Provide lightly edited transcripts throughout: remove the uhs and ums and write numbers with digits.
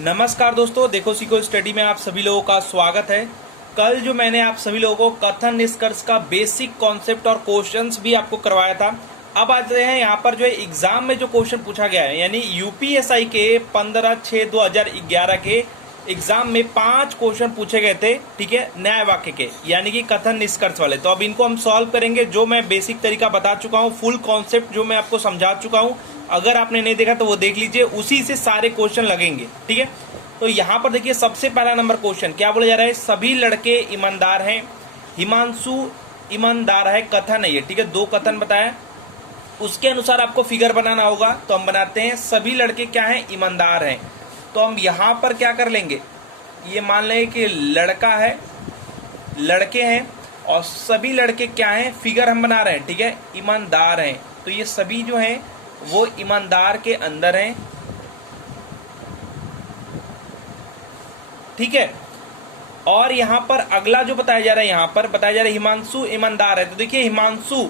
नमस्कार दोस्तों, देखो सीखो स्टडी में आप सभी लोगों का स्वागत है। कल जो मैंने आप सभी लोगों को कथन निष्कर्ष का बेसिक कॉन्सेप्ट और क्वेश्चंस भी आपको करवाया था। अब आते हैं यहाँ पर जो है एग्जाम में जो क्वेश्चन पूछा गया है, यानी यूपीएसआई के 15/6/2011 के एग्जाम में 5 क्वेश्चन पूछे गए थे, ठीक है, न्याय वाक्य के, यानी कि कथन निष्कर्ष वाले। तो अब इनको हम सॉल्व करेंगे। जो मैं बेसिक तरीका बता चुका हूँ, फुल कॉन्सेप्ट जो मैं आपको समझा चुका हूँ, अगर आपने नहीं देखा तो वो देख लीजिए, उसी से सारे क्वेश्चन लगेंगे, ठीक है। तो यहाँ पर देखिए, सबसे पहला नंबर क्वेश्चन क्या बोला जा रहा है, सभी लड़के ईमानदार हैं, हिमांशु ईमानदार है, कथन है ये, ठीक है। 2 कथन बताया, उसके अनुसार आपको फिगर बनाना होगा। तो हम बनाते हैं, सभी लड़के क्या हैं, ईमानदार हैं। तो हम यहाँ पर क्या कर लेंगे, ये मान लेंगे कि लड़का है, लड़के हैं, और सभी लड़के क्या हैं, फिगर हम बना रहे हैं, ठीक है, ईमानदार हैं। तो ये सभी जो हैं वो ईमानदार के अंदर हैं, ठीक है। और यहाँ पर अगला जो बताया जा रहा है, यहाँ पर बताया जा रहा है हिमांशु ईमानदार है। तो देखिए, हिमांशु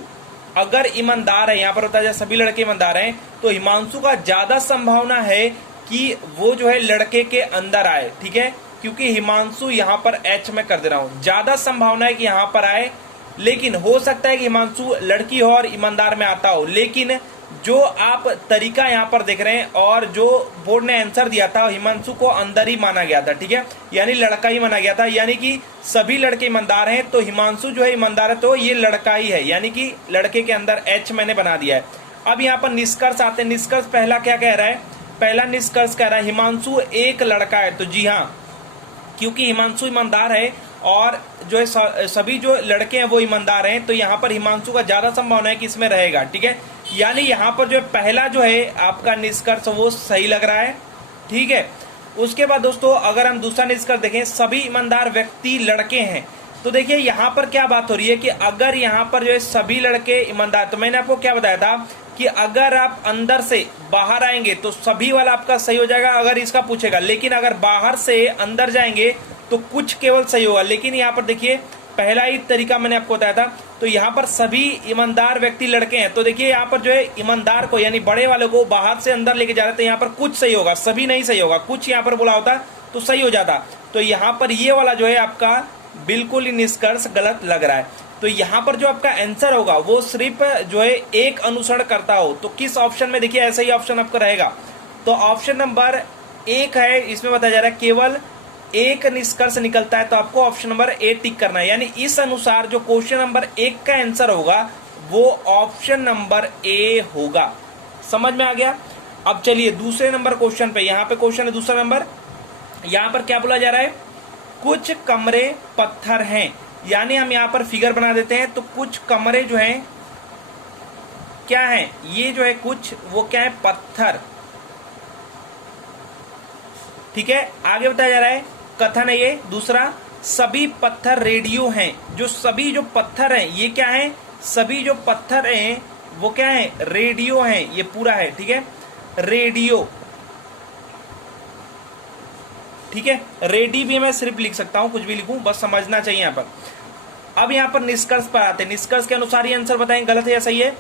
अगर ईमानदार है, यहाँ पर बताया जा सभी लड़के ईमानदार हैं, तो हिमांशु का ज्यादा संभावना है कि वो जो है लड़के के अंदर आए, ठीक है, क्योंकि हिमांशु यहाँ पर एच में कर दे रहा हूं, ज्यादा संभावना है कि यहाँ पर आए। लेकिन हो सकता है कि हिमांशु लड़की हो और ईमानदार में आता हो, लेकिन जो आप तरीका यहाँ पर देख रहे हैं और जो बोर्ड ने आंसर दिया था, हिमांशु को अंदर ही माना गया था, ठीक है, यानी लड़का ही माना गया था, यानी कि सभी लड़के ईमानदार हैं, तो हिमांशु जो है ईमानदार है, तो ये लड़का ही है, यानी कि लड़के के अंदर एच मैंने बना दिया है। अब यहाँ पर निष्कर्ष आते हैं। निष्कर्ष पहला क्या कह रहा है, पहला निष्कर्ष कह रहा है हिमांशु एक लड़का है। तो जी हाँ, क्योंकि हिमांशु ईमानदार है और जो है सभी जो लड़के हैं वो ईमानदार हैं, तो यहाँ पर हिमांशु का ज्यादा संभावना है कि इसमें रहेगा, ठीक है। यानी यहाँ पर जो है पहला जो है आपका निष्कर्ष वो सही लग रहा है, ठीक है। उसके बाद दोस्तों, अगर हम दूसरा निष्कर्ष देखें, सभी ईमानदार व्यक्ति लड़के हैं। तो देखिए, यहाँ पर क्या बात हो रही है कि अगर यहाँ पर जो है सभी लड़के ईमानदार, तो मैंने आपको क्या बताया था कि अगर आप अंदर से बाहर आएंगे तो सभी वाला आपका सही हो जाएगा, अगर इसका पूछेगा। लेकिन अगर बाहर से अंदर जाएंगे तो कुछ केवल सही होगा। लेकिन यहाँ पर देखिए, पहला ही तरीका मैंने आपको बताया था। तो यहाँ पर सभी ईमानदार व्यक्ति लड़के हैं, तो देखिए यहाँ पर जो है ईमानदार को, यानी बड़े वाले को बाहर से अंदर लेके जा रहे थे, यहाँ पर कुछ सही होगा, सभी नहीं सही होगा, कुछ यहाँ पर बोला होता तो सही हो जाता। तो यहाँ पर ये वाला जो है आपका बिल्कुल ही निष्कर्ष गलत लग रहा है। तो यहाँ पर जो आपका आंसर होगा वो सिर्फ जो है एक अनुसरण करता हो, तो किस ऑप्शन में, देखिए ऐसा ही ऑप्शन आपका रहेगा। तो ऑप्शन नंबर 1 है, इसमें बताया जा रहा है केवल एक निष्कर्ष निकलता है, तो आपको ऑप्शन नंबर ए टिक करना है। यानी इस अनुसार जो क्वेश्चन नंबर 1 का आंसर होगा वो ऑप्शन नंबर ए होगा। समझ में आ गया। अब चलिए दूसरे नंबर क्वेश्चन पे, यहाँ पे क्वेश्चन है दूसरा नंबर। यहाँ पर क्या बोला जा रहा है, कुछ कमरे पत्थर हैं, यानी हम यहाँ पर फिगर बना देते हैं। तो कुछ कमरे जो हैं क्या हैं, ये जो है कुछ, वो क्या है, पत्थर, ठीक है। आगे बताया जा रहा है, कथन है ये दूसरा, सभी पत्थर रेडियो हैं। जो सभी जो पत्थर हैं ये क्या है, सभी जो पत्थर हैं वो क्या है, रेडियो हैं, ये पूरा है, ठीक है, रेडियो, ठीक है। रेडी भी मैं सिर्फ लिख सकता हूं, कुछ भी लिखूं, बस समझना चाहिए यहाँ पर। अब यहाँ पर निष्कर्ष पर आते हैं। निष्कर्ष के अनुसार ये आंसर बताएं गलत है या सही है।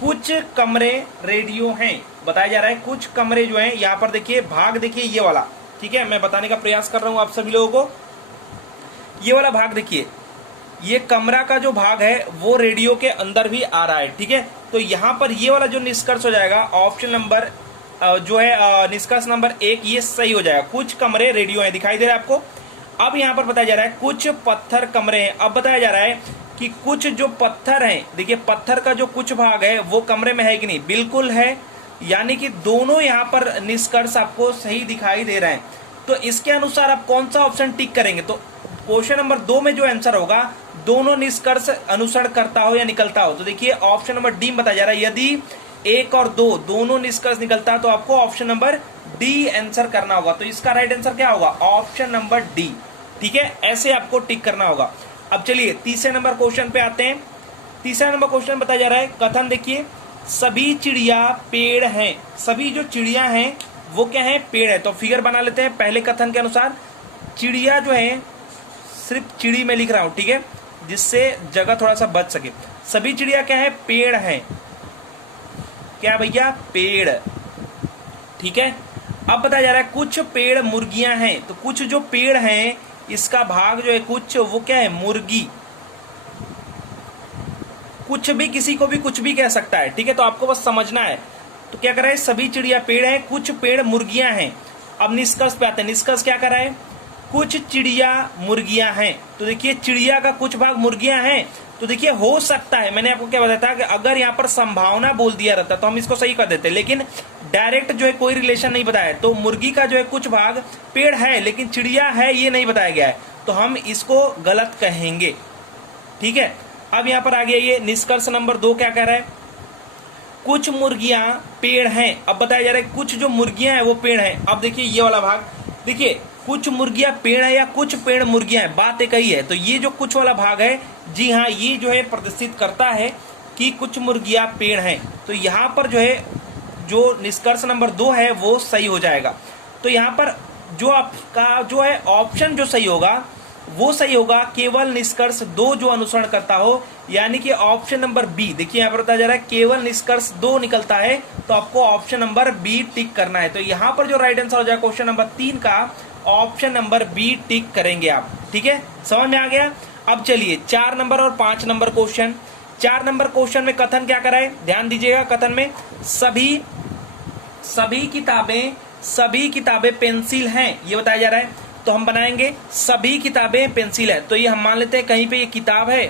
कुछ कमरे रेडियो हैं, बताया जा रहा है कुछ कमरे जो हैं, यहाँ पर देखिए भाग, देखिए ये वाला, ठीक है, मैं बताने का प्रयास कर रहा हूं आप सभी लोगों को। ये वाला भाग देखिए, ये कमरा का जो भाग है वो रेडियो के अंदर भी आ रहा है, ठीक है। तो यहाँ पर ये वाला जो निष्कर्ष हो जाएगा, ऑप्शन नंबर जो है निष्कर्ष नंबर 1, ये सही हो जाएगा। कुछ कमरे रेडियो हैं, दिखाई दे रहा है आपको। अब यहाँ पर बताया जा रहा है कुछ पत्थर कमरे हैं। अब बताया जा रहा है कि कुछ जो पत्थर हैं, देखिए पत्थर का जो कुछ भाग है वो कमरे में है कि नहीं, बिल्कुल है, यानी कि दोनों यहाँ पर निष्कर्ष आपको सही दिखाई दे रहे हैं। तो इसके अनुसार आप कौन सा ऑप्शन टिक करेंगे, तो क्वेश्चन नंबर 2 में जो आंसर होगा, दोनों निष्कर्ष अनुसरण करता हो या निकलता हो। तो देखिए ऑप्शन नंबर डी बताया जा रहा है, यदि 1 और 2 दोनों निष्कर्ष निकलता है तो आपको ऑप्शन नंबर डी आंसर करना होगा। तो इसका राइट आंसर क्या होगा, ऑप्शन नंबर डी, ठीक है, ऐसे आपको टिक करना होगा। अब चलिए तीसरे नंबर क्वेश्चन पे आते हैं। तीसरा नंबर क्वेश्चन बताया जा रहा है, कथन देखिए, सभी चिड़िया पेड़ हैं। सभी जो चिड़िया हैं वो क्या है, पेड़ है। तो फिगर बना लेते हैं। पहले कथन के अनुसार चिड़िया जो है, सिर्फ चिड़ी में लिख रहा हूं, ठीक है, जिससे जगह थोड़ा सा बच सके। सभी चिड़िया क्या है, पेड़ है, क्या भैया, पेड़, ठीक है। अब बताया जा रहा है कुछ पेड़ मुर्गियां हैं, तो कुछ जो पेड़ हैं इसका भाग जो है कुछ, वो क्या है, मुर्गी। कुछ भी किसी को भी कुछ भी कह सकता है, ठीक है, तो आपको बस समझना है। तो क्या कर रहा है, सभी चिड़िया पेड़ हैं, कुछ पेड़ मुर्गियां हैं। अब निष्कर्ष पे आते हैं। निष्कर्ष क्या कर रहा है, कुछ चिड़िया मुर्गियां हैं। तो देखिए चिड़िया का कुछ भाग मुर्गियां हैं, तो देखिए हो सकता है, मैंने आपको क्या बताया था कि अगर यहाँ पर संभावना बोल दिया रहता तो हम इसको सही कर देते, लेकिन डायरेक्ट जो है कोई रिलेशन नहीं बताया। तो मुर्गी का जो है कुछ भाग पेड़ है लेकिन चिड़िया है ये नहीं बताया गया है, तो हम इसको गलत कहेंगे, ठीक है। अब यहाँ पर आ गया ये निष्कर्ष नंबर 2 क्या कह रहा है, कुछ मुर्गियां पेड़ हैं। अब बताया जा रहा है कुछ जो मुर्गियां हैं वो पेड़ हैं। अब देखिए ये वाला भाग, देखिए कुछ मुर्गियां पेड़ है या कुछ पेड़ मुर्गियां हैं, बात एक ही है। तो ये जो कुछ वाला भाग है, जी हाँ, ये जो है प्रदर्शित करता है कि कुछ मुर्गियां पेड़ हैं। तो यहाँ पर जो है जो निष्कर्ष नंबर 2 है वो सही हो जाएगा। तो यहाँ पर जो आपका जो है ऑप्शन जो सही होगा वो सही होगा, केवल निष्कर्ष 2 जो अनुसरण करता हो, यानी कि ऑप्शन नंबर बी। देखिए यहाँ पर बताया जा रहा है केवल निष्कर्ष 2 निकलता है, तो आपको ऑप्शन नंबर बी टिक करना है। तो यहाँ पर जो राइट आंसर हो जाएगा क्वेश्चन नंबर 3 का, ऑप्शन नंबर बी टिक करेंगे आप, ठीक है, समझ में आ गया। अब चलिए 4 नंबर और 5 नंबर क्वेश्चन। 4 नंबर क्वेश्चन में कथन क्या करा है, ध्यान दीजिएगा। कथन में सभी किताबें पेंसिल हैं, ये बताया जा रहा है। तो हम बनाएंगे सभी किताबें पेंसिल है, तो ये हम मान लेते हैं कहीं पे ये किताब है,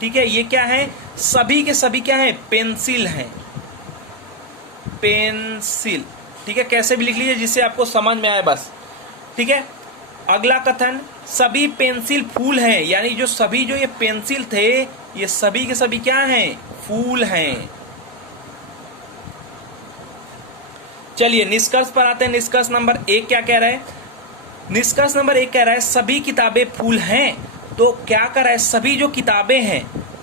ठीक है। ये क्या है, सभी के सभी क्या है, पेंसिल हैं, पेंसिल, ठीक है। कैसे भी लिख लीजिए जिससे आपको समझ में आए बस, ठीक है। अगला कथन, सभी पेंसिल फूल हैं, यानी जो सभी जो ये पेंसिल थे ये सभी के सभी क्या हैं, फूल हैं। चलिए निष्कर्ष पर आते हैं। निष्कर्ष नंबर 1 क्या कह रहा है, निष्कर्ष नंबर 1 कह रहा है सभी किताबें फूल हैं। तो क्या कर रहा है, सभी जो किताबें हैं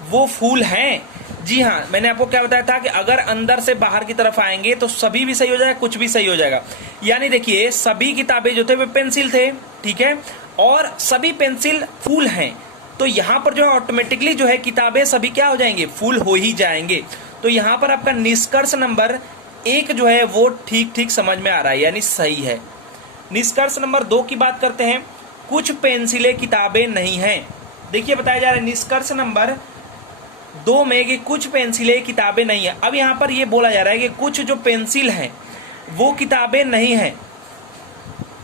वो फूल हैं। जी हाँ, मैंने आपको क्या बताया था कि अगर अंदर से बाहर की तरफ आएंगे तो सभी भी सही हो जाएगा, कुछ भी सही हो जाएगा। यानी देखिए सभी किताबें जो थे वे पेंसिल थे, ठीक है, और सभी पेंसिल फूल हैं। तो यहाँ पर जो है ऑटोमेटिकली जो है किताबें सभी क्या हो जाएंगे, फूल हो ही जाएंगे। तो यहाँ पर आपका निष्कर्ष नंबर 1 जो है वो ठीक समझ में आ रहा है, यानी सही है। निष्कर्ष नंबर 2 की बात करते हैं, कुछ पेंसिलें किताबें नहीं हैं। देखिए बताया जा रहा है निष्कर्ष नंबर 2 में कि कुछ पेंसिलें किताबें नहीं है। अब यहाँ पर ये बोला जा रहा है कि कुछ जो पेंसिल हैं वो किताबें नहीं हैं।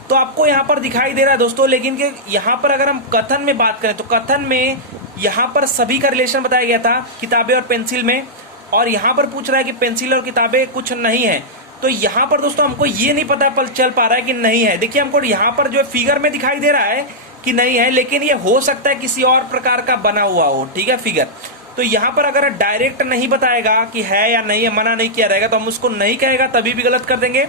तो आपको यहाँ पर दिखाई दे रहा है दोस्तों, लेकिन कि यहाँ पर अगर हम कथन में बात करें तो कथन में यहाँ पर सभी का रिलेशन बताया गया था किताबें और पेंसिल में, और यहाँ पर पूछ रहा है कि पेंसिल और किताबें कुछ नहीं है। तो यहाँ पर दोस्तों हमको ये नहीं पता चल पा रहा है कि नहीं है। देखिए हमको यहाँ पर जो फिगर में दिखाई दे रहा है कि नहीं है, लेकिन ये हो सकता है किसी और प्रकार का बना हुआ हो, ठीक है, फिगर। तो यहाँ पर अगर डायरेक्ट नहीं बताएगा कि है या नहीं है, मना नहीं किया रहेगा, तो हम उसको नहीं कहेगा तभी भी गलत कर देंगे,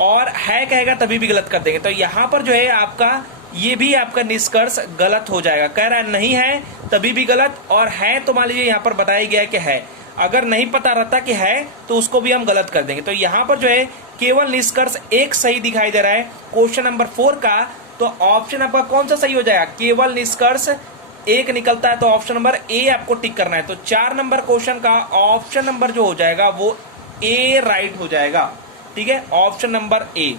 और है कहेगा तभी भी गलत कर देंगे। तो यहाँ पर जो है आपका ये भी आपका निष्कर्ष गलत हो जाएगा। कह रहा है नहीं है तभी भी गलत, और है तो मान लीजिए यहाँ पर बताया गया है कि है। अगर नहीं पता रहता कि है तो उसको भी हम गलत कर देंगे। तो यहाँ पर जो है केवल निष्कर्ष 1 सही दिखाई दे रहा है क्वेश्चन नंबर 4 का। तो ऑप्शन आपका कौन सा सही हो जाएगा, केवल निष्कर्ष 1 निकलता है, तो ऑप्शन नंबर ए आपको टिक करना है। तो 4 नंबर क्वेश्चन का ऑप्शन नंबर जो हो जाएगा वो ए राइट हो जाएगा, ठीक है, ऑप्शन नंबर ए।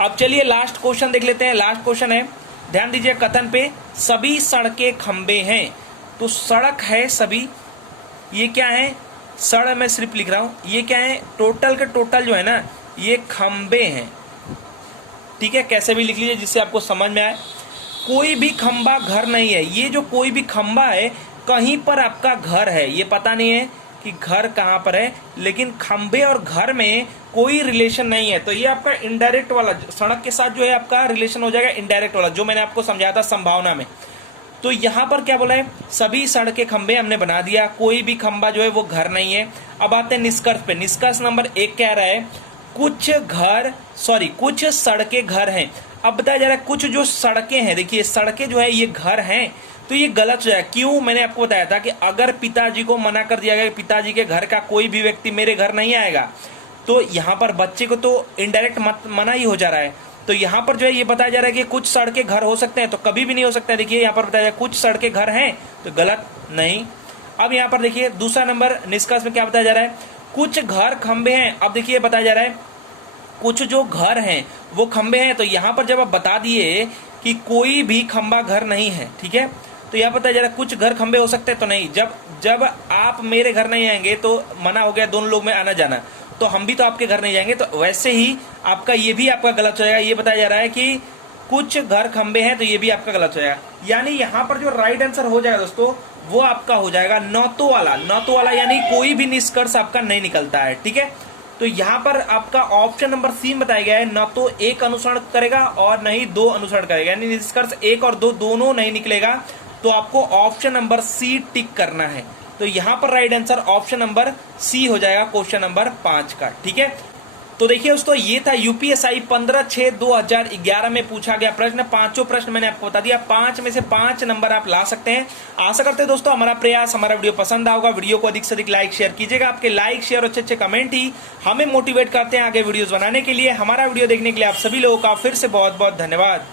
अब चलिए लास्ट क्वेश्चन देख लेते हैं। लास्ट क्वेश्चन है, ध्यान दीजिए कथन पे, सभी सड़कें खंबे हैं। तो सड़क है सभी, ये क्या है, सड़ मैं सिर्फ लिख रहा हूं, ये क्या है, टोटल के टोटल जो है ना ये खंबे हैं, ठीक है। कैसे भी लिख लीजिए जिससे आपको समझ में आए। कोई भी खंबा घर नहीं है, ये जो कोई भी खंबा है कहीं पर आपका घर है, ये पता नहीं है कि घर कहाँ पर है, लेकिन खंबे और घर में कोई रिलेशन नहीं है। तो ये आपका इनडायरेक्ट वाला, सड़क के साथ जो है आपका रिलेशन हो जाएगा इनडायरेक्ट वाला, जो मैंने आपको समझाया था संभावना में। तो यहाँ पर क्या बोला है, सभी सड़कें खंबे हमने बना दिया, कोई भी खंबा जो है वो घर नहीं है। अब आते हैं निष्कर्ष पे। निष्कर्ष नंबर 1 कह रहा है कुछ सड़कें घर हैं। अब बताया जा रहा है कुछ जो सड़कें हैं, देखिए सड़कें जो है ये घर हैं, तो ये गलत हो जाएगा। क्यों, मैंने आपको बताया था कि अगर पिताजी को मना कर दिया गया कि पिताजी के घर का कोई भी व्यक्ति मेरे घर नहीं आएगा, तो यहाँ पर बच्चे को तो इनडायरेक्ट मना ही हो जा रहा है। तो यहाँ पर जो है ये बताया जा रहा है कि कुछ सड़कें घर हो सकते हैं, तो कभी भी नहीं हो सकता है। देखिए यहाँ पर बताया जाए कुछ सड़कें घर हैं, तो गलत नहीं। अब यहाँ पर देखिए दूसरा नंबर निष्कर्ष में क्या बताया जा रहा है, कुछ घर खंबे हैं। अब देखिए बताया जा रहा है कुछ जो घर हैं वो खंबे हैं, तो यहाँ पर जब आप बता दिए कि कोई भी खंबा घर नहीं है, ठीक है, तो यहाँ बताया जा रहा है कुछ घर खंबे हो सकते हैं, तो नहीं। जब जब आप मेरे घर नहीं आएंगे तो मना हो गया दोनों लोग में आना जाना, तो हम भी तो आपके घर नहीं जाएंगे, तो वैसे ही आपका ये भी आपका गलत हो जाएगा। ये बताया जा रहा है कि कुछ घर खंबे हैं, तो ये भी आपका गलत हो जाएगा। यानी यहाँ पर जो राइट आंसर हो जाएगा दोस्तों वो आपका हो जाएगा नौतो वाला। नौतो वाला यानी कोई भी निष्कर्ष आपका नहीं निकलता है, ठीक है। तो यहाँ पर आपका ऑप्शन नंबर सी बताया गया है, न तो एक अनुसरण करेगा और नहीं दो अनुसरण करेगा, यानी निष्कर्ष एक और दो दोनों नहीं निकलेगा, तो आपको ऑप्शन नंबर सी टिक करना है। तो यहाँ पर right answer option number C हो जाएगा क्वेश्चन नंबर 5 का, ठीक है। तो देखिए दोस्तों ये था यूपीएसआई 15/6/2011 में पूछा गया प्रश्न। पांचों प्रश्न मैंने आपको बता दिया, 5 में से 5 नंबर आप ला सकते हैं। आशा करते हैं दोस्तों हमारा प्रयास, हमारा वीडियो पसंद आओगा। वीडियो को अधिक से अधिक लाइक शेयर कीजिएगा। आपके लाइक शेयर और अच्छे अच्छे कमेंट ही हमें मोटिवेट करते हैं आगे वीडियोस बनाने के लिए। हमारा वीडियो देखने के लिए आप सभी लोगों का फिर से बहुत बहुत धन्यवाद।